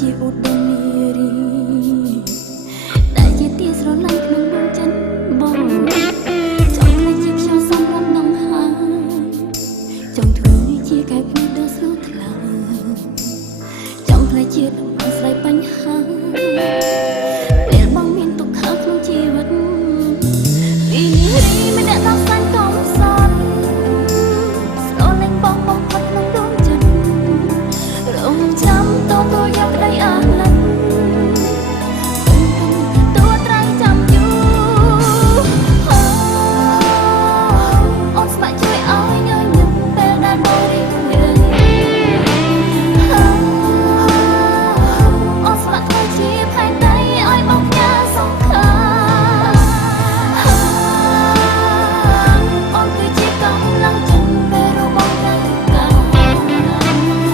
ជាឧត្តមនារីដែលជាទីស្រឡាញ់ក្នុងដួងចិត្តបងចង់ខ្លាចជាខ្យល់សំរាប់ដងហើយចង់ធ្វើនេះជាកែវភ្នែកដ៏ស្លូតថ្លាចង់ខ្លាចជាដំណោះស្រាយបញ្ហាពេលបងមានទុក្ខក្នុងជីវិតពីនេះមិនអ្នកដល់សាញ់កំសត់ស្គាល់លេងបងបំផុតក្នុងដួងចិត្តរងចាំតតយ៉ាងក្តីអាណិតតួត្រៃចាំយូរអូនស្ម័គ្រជួយឲ្យញញឹមពេលដែលបងរីករាយអូនស្ម័គ្រធ្វើជាផែនដីឲ្យបងផ្ញើសង្ខារអូនគឺជាកម្លាំងចិត្តពេលរបស់ត្រូវការ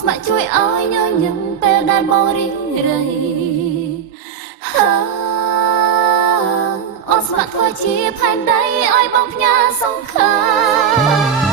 ស្ម័គ្រជួយឲ្យញញឹមពេលដែលបងរីករាយអូនស្ម័គ្រធ្វើជាផែនដីឲ្យបងផ្ញើសង្ខារ